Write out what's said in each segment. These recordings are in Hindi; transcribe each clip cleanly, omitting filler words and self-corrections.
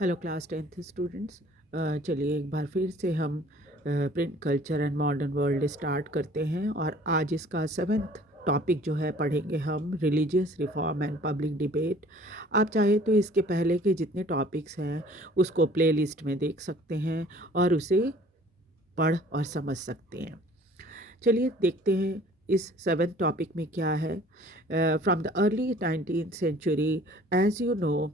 Hello class 10th students. चलिए एक बार फिर से हम print culture and modern world start करते हैं और आज इसका 7th टॉपिक जो है पढ़ेंगे हम religious reform and public debate. आप चाहे तो इसके पहले के जितने टॉपिक्स हैं उसको प्लेलिस्ट में देख सकते हैं और उसे पढ़ और समझ सकते हैं। चलिए देखते हैं इस 7th टॉपिक में क्या है। From the early 19th century, as you know,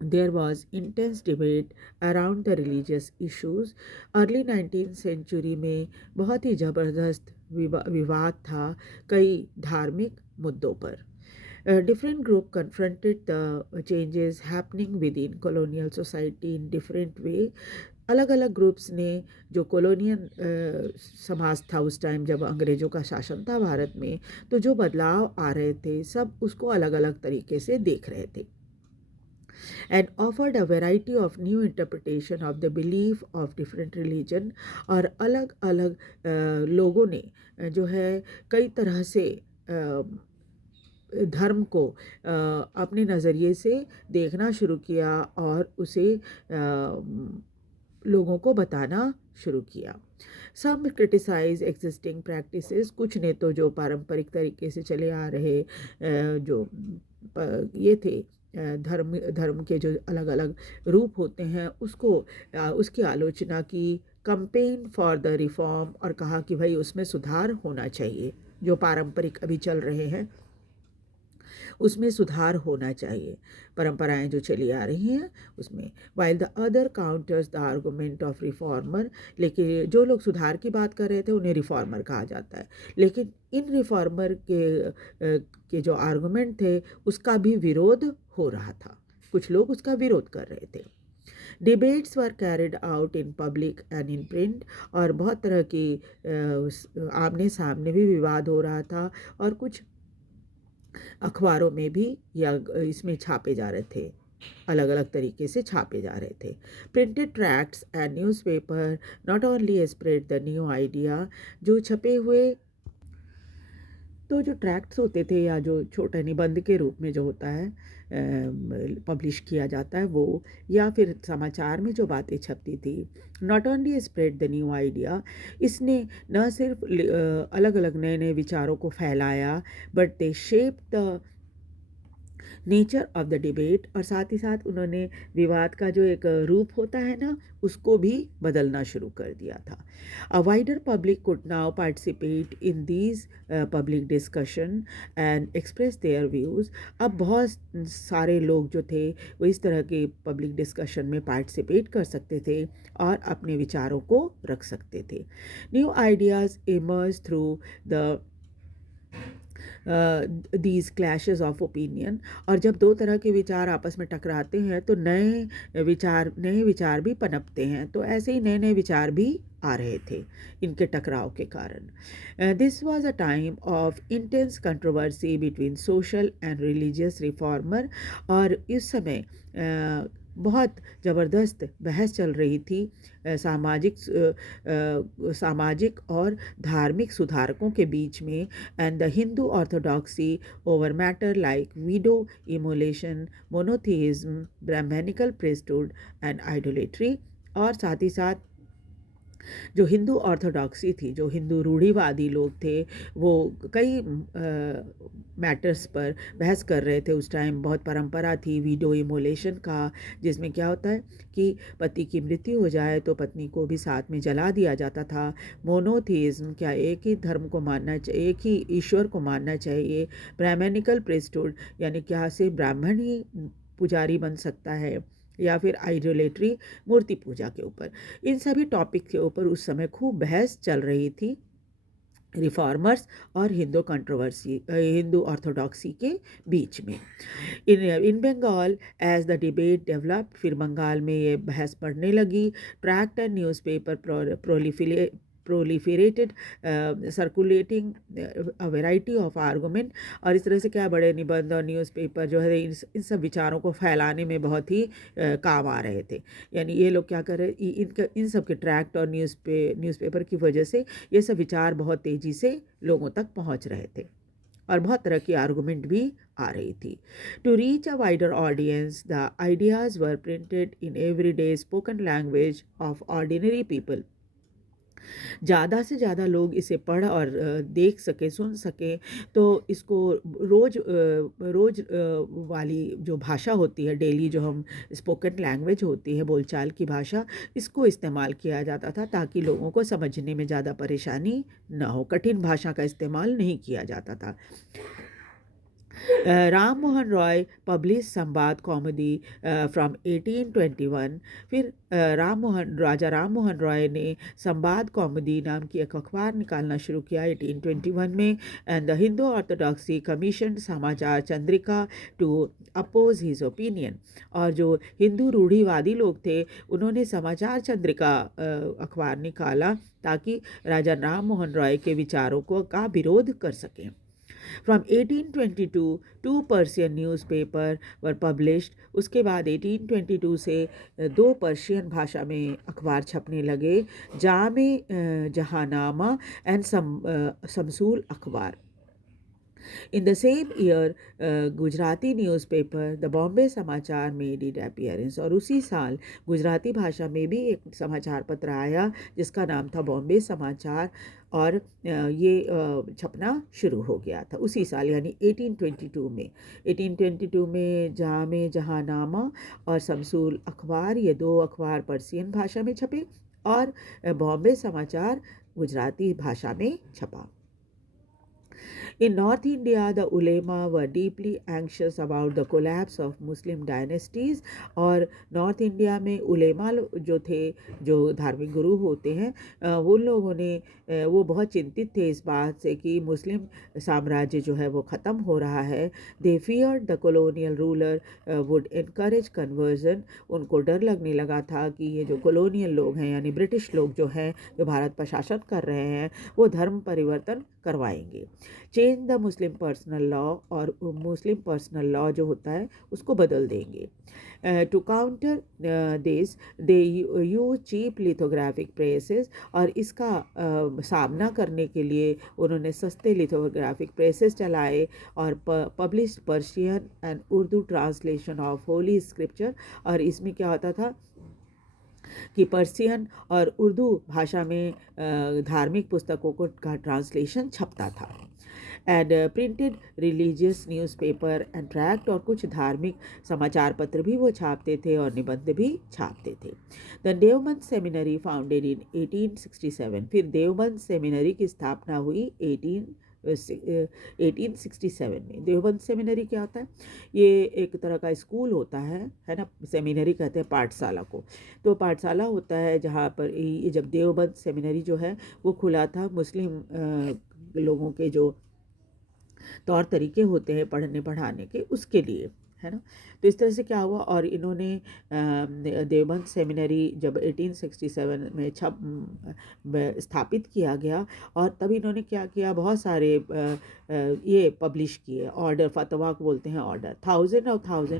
there was intense debate around the religious issues। Early 19th century में बहुत ही ज़बरदस्त विवाद था कई धार्मिक मुद्दों पर। Different group confronted the changes happening within colonial society in different way। अलग अलग ग्रुप्स ने जो कॉलोनियल समाज था उस टाइम जब अंग्रेज़ों का शासन था भारत में, तो जो बदलाव आ रहे थे सब उसको अलग अलग तरीके से देख रहे थे and offered a variety of new interpretation of the belief of different religion। और अलग अलग लोगों ने जो है कई तरह से धर्म को अपने नज़रिए से देखना शुरू किया और उसे लोगों को बताना शुरू किया। सम क्रिटिसाइज एग्जिस्टिंग प्रैक्टिसेस, कुछ ने तो जो पारंपरिक तरीके से चले आ रहे जो ये थे धर्म के जो अलग अलग रूप होते हैं उसको उसकी आलोचना की। कंपेन फॉर द रिफॉर्म, और कहा कि भाई उसमें सुधार होना चाहिए, जो पारंपरिक अभी चल रहे हैं उसमें सुधार होना चाहिए, परंपराएं जो चली आ रही हैं उसमें। While the other counters the argument of reformer, लेकिन जो लोग सुधार की बात कर रहे थे उन्हें रिफॉर्मर कहा जाता है, लेकिन इन रिफॉर्मर के जो आर्गूमेंट थे उसका भी विरोध हो रहा था, कुछ लोग उसका विरोध कर रहे थे। Debates were carried out in public and in print, और बहुत तरह की आमने सामने भी विवाद हो रहा था और कुछ अखबारों में भी या इसमें छापे जा रहे थे, अलग अलग तरीके से छापे जा रहे थे। Printed tracts and newspaper not only spread the new idea, जो छपे हुए तो जो ट्रैक्ट्स होते थे या जो छोटे निबंध के रूप में जो होता है पब्लिश किया जाता है वो, या फिर समाचार में जो बातें छपती थी, not only spread the new idea, इसने न सिर्फ अलग अलग नए नए विचारों को फैलाया, but they shape the nature of the debate, और साथ ही साथ उन्होंने विवाद का जो एक रूप होता है ना उसको भी बदलना शुरू कर दिया था। A wider public could now participate in these public discussion and express their views. अब बहुत सारे लोग जो थे वो इस तरह के पब्लिक डिस्कशन में पार्टिसिपेट कर सकते थे और अपने विचारों को रख सकते थे। New ideas emerge through the these clashes of opinion, और जब दो तरह के विचार आपस में टकराते हैं तो नए विचार भी पनपते हैं, तो ऐसे ही नए नए विचार भी आ रहे थे इनके टकराव के कारण। This was a time of intense controversy between social and religious reformer, और इस समय बहुत ज़बरदस्त बहस चल रही थी सामाजिक और धार्मिक सुधारकों के बीच में। And the Hindu orthodoxy over matter like widow immolation, monotheism, Brahmanical priesthood and idolatry, और साथ ही साथ जो हिंदू ऑर्थोडॉक्सी थी, जो हिंदू रूढ़िवादी लोग थे, वो कई मैटर्स पर बहस कर रहे थे। उस टाइम बहुत परंपरा थी वीडो इमोलेशन का, जिसमें क्या होता है कि पति की मृत्यु हो जाए तो पत्नी को भी साथ में जला दिया जाता था। मोनोथीज्म, क्या एक ही धर्म को मानना चाहिए, एक ही ईश्वर को मानना चाहिए। ब्राह्मणिकल प्रेस्टुड, यानी क्या सिर्फ ब्राह्मण ही पुजारी बन सकता है, या फिर आइडोलेट्री, मूर्ति पूजा के ऊपर। इन सभी टॉपिक के ऊपर उस समय खूब बहस चल रही थी रिफॉर्मर्स और हिंदू ऑर्थोडॉक्सी के बीच में। In Bengal as the debate developed, फिर बंगाल में ये बहस बढ़ने लगी। Tract and newspaper proliferated, circulating a variety of argument, और इस तरह से क्या बड़े निबंध और न्यूज़पेपर जो है इन सब विचारों को फैलाने में बहुत ही काम आ रहे थे। यानी ये लोग क्या कर रहे, इन सब के ट्रैक्ट और न्यूज़पेपर की वजह से ये सब विचार बहुत तेज़ी से लोगों तक पहुंच रहे थे और बहुत तरह की आर्गूमेंट भी आ रही थी। To reach a wider audience the ideas were printed in everyday spoken language of ordinary people. ज़्यादा से ज़्यादा लोग इसे पढ़ और देख सके, सुन सकें, तो इसको रोज़ वाली जो भाषा होती है, डेली जो हम स्पोकन लैंग्वेज होती है, बोलचाल की भाषा, इसको इस्तेमाल किया जाता था ताकि लोगों को समझने में ज़्यादा परेशानी ना हो। कठिन भाषा का इस्तेमाल नहीं किया जाता था। राम मोहन रॉय पब्लिश संवाद कॉमेडी फ्रॉम 1821। फिर राजा राम मोहन रॉय ने संवाद कॉमेडी नाम की एक अखबार निकालना शुरू किया 1821 में। And the Hindu orthodoxy commission Samachar Chandrika to oppose his opinion. और जो हिंदू रूढ़िवादी लोग थे उन्होंने समाचार चंद्रिका अखबार निकाला ताकि राजा राम मोहन रॉय के विचारों का विरोध कर सकें। From 1822 two Persian newspaper were published। उसके बाद 1822 से दो पर्शियन भाषा में अखबार छपने लगे, जामे जहानामा एंड शमसूल अखबार। In the same year, Gujarati newspaper the Bombay समाचार मेड इट अपीयरेंस। और उसी साल गुजराती भाषा में भी एक समाचार पत्र आया जिसका नाम था बॉम्बे समाचार, और ये छपना शुरू हो गया था उसी साल यानी 1822 में। 1822 में जामे जहानामा और शमसूल अखबार, ये दो अखबार पर्शियन भाषा में छपे और बॉम्बे समाचार गुजराती भाषा में छपा। In North India, the ulema were deeply anxious about the collapse of Muslim dynasties। और नॉर्थ इंडिया में उलेमा जो थे, जो धार्मिक गुरु होते हैं, वो लोगों ने वो बहुत चिंतित थे इस बात से कि मुस्लिम साम्राज्य जो है वो ख़त्म हो रहा है। They feared the colonial ruler would encourage conversion. उनको डर लगने लगा था कि ये जो कॉलोनियल लोग हैं यानी ब्रिटिश लोग जो हैं, जो भारत पर शासन कर रहे हैं, वो धर्म परिवर्तन करवाएंगे। Change the Muslim personal law, और मुस्लिम पर्सनल लॉ जो होता है उसको बदल देंगे। To counter this they use cheap lithographic presses. और इसका सामना करने के लिए उन्होंने सस्ते लिथोग्राफिक प्रेसेस चलाए और publish Persian and Urdu translation of Holi scripture. और इसमें क्या होता था कि पर्शियन और उर्दू भाषा में धार्मिक पुस्तकों का ट्रांसलेशन छपता था। And printed religious newspaper and tract, और कुछ धार्मिक समाचार पत्र भी वो छापते थे और निबंध भी छापते थे। The Deoband seminary founded in 1867। फिर देवबंद सेमिनरी की स्थापना हुई 1867 में। देवबंद सेमिनरी क्या होता है? ये एक तरह का स्कूल होता है ना। सेमिनरी कहते हैं पाठशाला को। तो पाठशाला होता है जहाँ पर ये जब देवबंद सेमिनरी जो है वो खुला था, मुस्लिम लोगों के जो तौर तरीके होते हैं पढ़ने पढ़ाने के, उसके लिए, है ना। तो इस तरह से क्या हुआ, और इन्होंने देवबंद सेमिनरी जब 1867 में स्थापित किया गया, और तब इन्होंने क्या किया, बहुत सारे ये पब्लिश किए ऑर्डर, फतवा को बोलते हैं ऑर्डर, थाउजेंड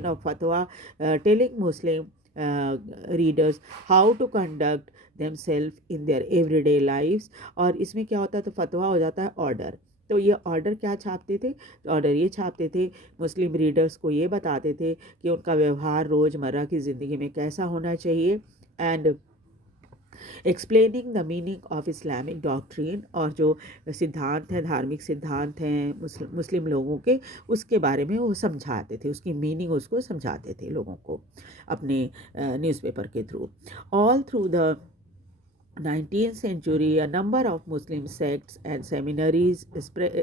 ऑफ फतवा telling Muslim readers how to conduct themselves in their everyday lives. और इसमें क्या होता है, तो फतवा हो जाता है ऑर्डर। तो ये ऑर्डर क्या छापते थे? ऑर्डर ये छापते थे, मुस्लिम रीडर्स को ये बताते थे कि उनका व्यवहार रोज़मर्रा की ज़िंदगी में कैसा होना चाहिए। And explaining the meaning of Islamic doctrine, और जो सिद्धांत हैं, धार्मिक सिद्धांत हैं मुस्लिम लोगों के, उसके बारे में वो समझाते थे, उसकी मीनिंग उसको समझाते थे लोगों को अपने न्यूज़पेपर के through. All through the 19th century a number of Muslim sects and seminaries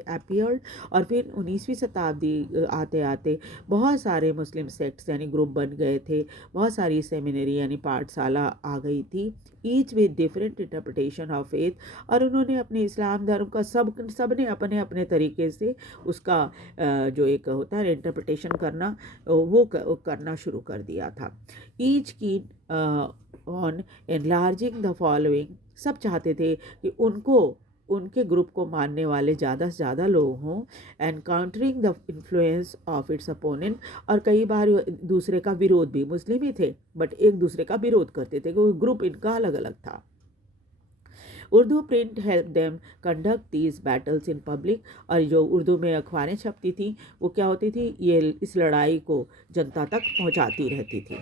appeared। और फिर 19वीं शताब्दी आते आते बहुत सारे मुस्लिम सेक्ट्स यानी ग्रुप बन गए थे, बहुत सारी सेमिनरी यानी पाठशाला आ गई थी, each with different interpretation of faith. और उन्होंने अपने इस्लाम धर्म का सब ने अपने अपने तरीके से उसका जो एक होता है इंटरप्रिटेशन करना, वो करना शुरू कर दिया था। ईच की ऑन एनलार्जिंग द फॉलोइंग, सब चाहते थे कि उनके ग्रुप को मानने वाले ज़्यादा से ज़्यादा लोग हों। And countering the influence of its opponent, और कई बार दूसरे का विरोध भी, मुस्लिम ही थे बट एक दूसरे का विरोध करते थे, क्योंकि ग्रुप इनका अलग अलग था। Urdu print help them conduct these battles in public. और जो उर्दू में अखबारें छपती थी वो क्या होती थी, ये इस लड़ाई को जनता तक पहुंचाती रहती थी।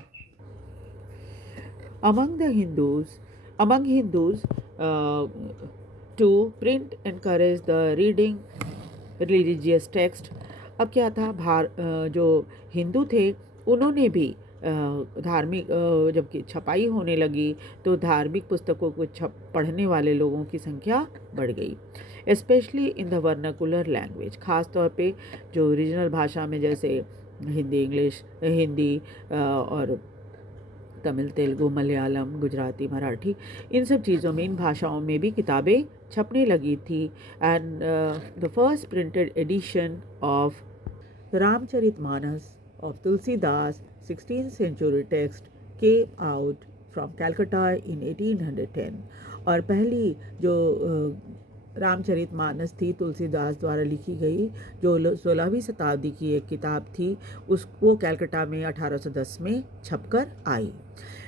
Among Hindus, to print encourage the reading religious text। अब क्या था, जो हिंदू थे उन्होंने भी धार्मिक जब छपाई होने लगी तो धार्मिक पुस्तकों को पढ़ने वाले लोगों की संख्या बढ़ गई, specially in the vernacular language. ख़ास तौर पे जो रीजनल भाषा में, जैसे हिंदी और तमिल, तेलुगु, मलयालम, गुजराती, मराठी, इन सब चीज़ों में, इन भाषाओं में भी किताबें छपने लगी थी। And the first printed edition of Ramcharitmanas of Tulsidas 16th century text came out from Calcutta in 1810। और पहली जो रामचरितमानस थी तुलसीदास द्वारा लिखी गई, जो 16वीं शताब्दी की एक किताब थी, वो कलकत्ता में 1810 में छपकर आई।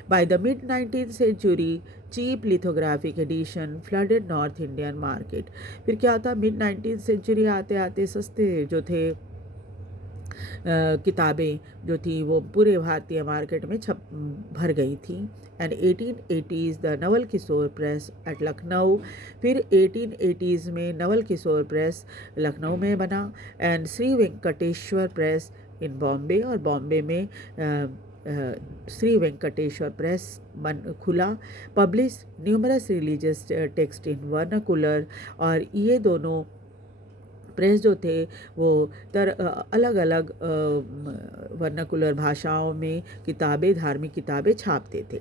By the mid-19th century, cheap lithographic edition flooded North Indian market। फिर क्या होता, mid-19th century आते आते सस्ते जो थे किताबें जो थी वो पूरे भारतीय मार्केट में भर गई थी। And 1880s the Naval Kishore press at Lucknow. फिर 1880s में नवल किशोर प्रेस लखनऊ में बना, and Shri Venkateshwar press in Bombay, और बॉम्बे में श्री वेंकटेश्वर प्रेस खुला। Publish numerous religious text in vernacular. और ये दोनों प्रेस जो थे वो अलग अलग वर्नाकुलर भाषाओं में किताबें, धार्मिक किताबें छापते थे।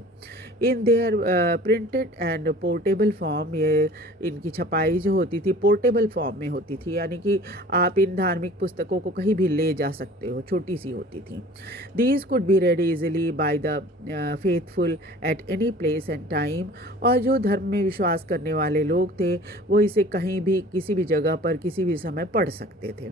In their printed and portable form, ये इनकी छपाई जो होती थी पोर्टेबल फॉर्म में होती थी, यानी कि आप इन धार्मिक पुस्तकों को कहीं भी ले जा सकते हो, छोटी सी होती थी। These could be red easily by the faithful at any place and time. और जो धर्म में विश्वास करने वाले लोग थे वो इसे कहीं भी, किसी भी जगह पर, किसी भी समय पढ़ सकते थे।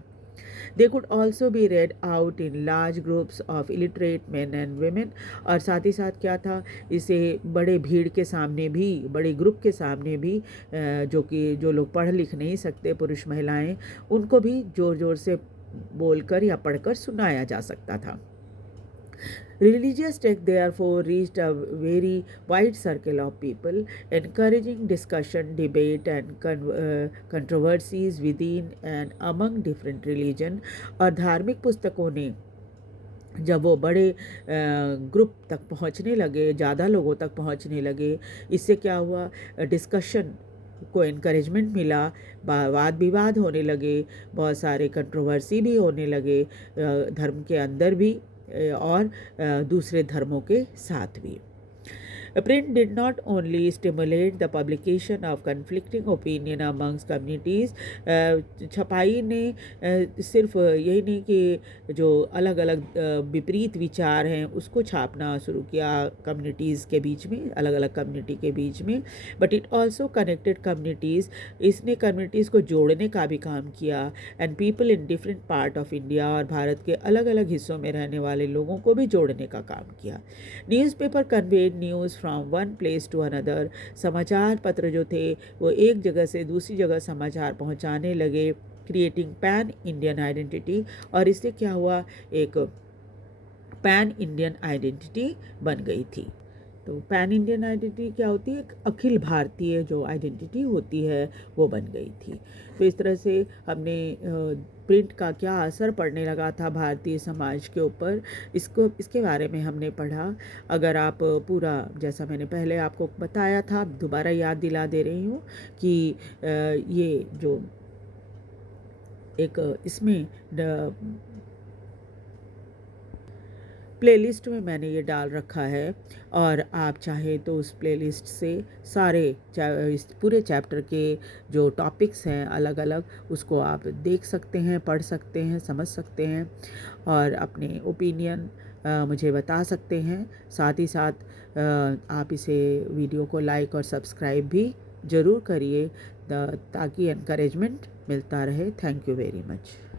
They could also be read out in large groups of illiterate men and women। और साथ ही साथ क्या था, इसे बड़े भीड़ के सामने भी, बड़े ग्रुप के सामने भी, जो लोग पढ़ लिख नहीं सकते, पुरुष महिलाएं, उनको भी ज़ोर ज़ोर से बोलकर या पढ़कर सुनाया जा सकता था। Religious text therefore reached a very wide circle of people, encouraging discussion, debate and controversies within and among different religion। और धार्मिक पुस्तकों ने जब वो बड़े ग्रुप तक पहुंचने लगे, ज़्यादा लोगों तक पहुंचने लगे, इससे क्या हुआ, डिस्कशन को इनकरेजमेंट मिला, वाद विवाद होने लगे, बहुत सारे कंट्रोवर्सी भी होने लगे, धर्म के अंदर भी और दूसरे धर्मों के साथ भी। Print did not only stimulate the publication of conflicting opinion amongst communities। छपाई ने सिर्फ यही नहीं कि जो अलग अलग विपरीत विचार हैं उसको छापना शुरू किया कम्युनिटीज़ के बीच में, अलग अलग कम्युनिटी के बीच में, but it also connected communities. इसने कम्युनिटीज़ को जोड़ने का भी काम किया, and people in different part of India, और भारत के अलग अलग हिस्सों में रहने वाले लोगों को भी जोड़ने का काम किया। Newspaper conveyed news from one place to another. समाचार पत्र जो थे वो एक जगह से दूसरी जगह समाचार पहुंचाने लगे, क्रिएटिंग पैन इंडियन आइडेंटिटी। और इससे क्या हुआ, एक पैन इंडियन आइडेंटिटी बन गई थी। तो पैन इंडियन आइडेंटिटी क्या होती है, एक अखिल भारतीय जो आइडेंटिटी होती है वो बन गई थी। तो इस तरह से हमने प्रिंट का क्या असर पड़ने लगा था भारतीय समाज के ऊपर, इसके बारे में हमने पढ़ा। अगर आप पूरा, जैसा मैंने पहले आपको बताया था, दोबारा याद दिला दे रही हूँ कि ये जो एक इसमें प्लेलिस्ट में मैंने ये डाल रखा है, और आप चाहे तो उस प्लेलिस्ट से सारे इस पूरे चैप्टर के जो टॉपिक्स हैं अलग अलग, उसको आप देख सकते हैं, पढ़ सकते हैं, समझ सकते हैं, और अपने ओपिनियन मुझे बता सकते हैं। साथ ही साथ आप इसे वीडियो को लाइक और सब्सक्राइब भी ज़रूर करिए ताकि एनकरेजमेंट मिलता रहे। Thank you very much.